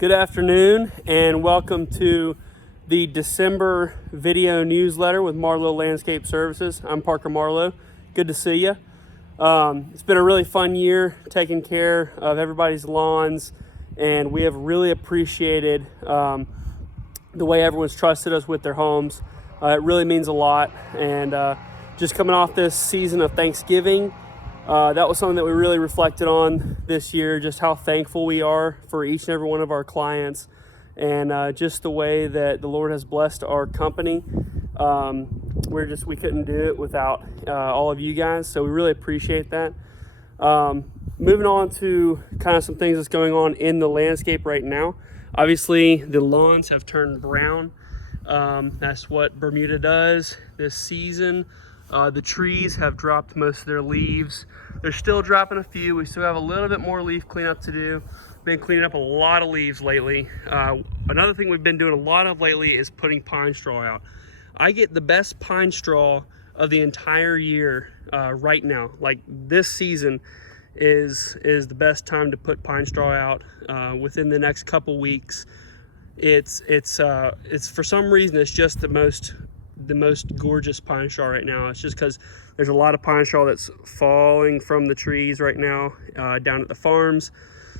Good afternoon and welcome to the December video newsletter with Marlow Landscape Services. I'm Parker Marlow. Good to see you. It's been a really fun year taking care of everybody's lawns, and we have really appreciated the way everyone's trusted us with their homes. It really means a lot, and just coming off this season of Thanksgiving, that was something that we really reflected on this year, just how thankful we are for each and every one of our clients, and just the way that the Lord has blessed our company. We couldn't do it without all of you guys, so we really appreciate that. Moving on to kind of some things that's going on in the landscape right now. Obviously, the lawns have turned brown. That's what Bermuda does this season. The trees have dropped most of their leaves. They're still dropping a few. We still have a little bit more leaf cleanup to do. Been cleaning up a lot of leaves lately. Another thing we've been doing a lot of lately is putting pine straw out. I get the best pine straw of the entire year right now. Like this season is the best time to put pine straw out. Within the next couple weeks. It's for some reason it's just the most gorgeous pine straw right now. It's just because there's a lot of pine straw that's falling from the trees right now down at the farms,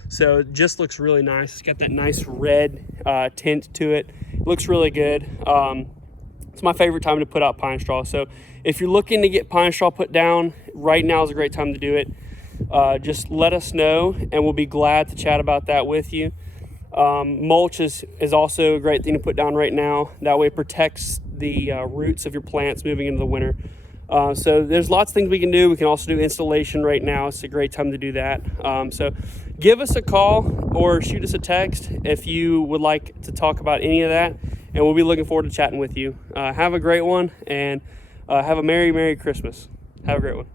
so it just looks really nice. It's got that nice red tint to it. It looks really good. It's my favorite time to put out pine straw, so if you're looking to get pine straw put down, right now is a great time to do it. Just let us know and we'll be glad to chat about that with you. Mulch is also a great thing to put down right now. That way it protects the roots of your plants moving into the winter. So there's lots of things we can do. We can also do installation right now. It's a great time to do that. So give us a call or shoot us a text if you would like to talk about any of that, and we'll be looking forward to chatting with you. Have a great one, and have a Merry Christmas. Have a great one.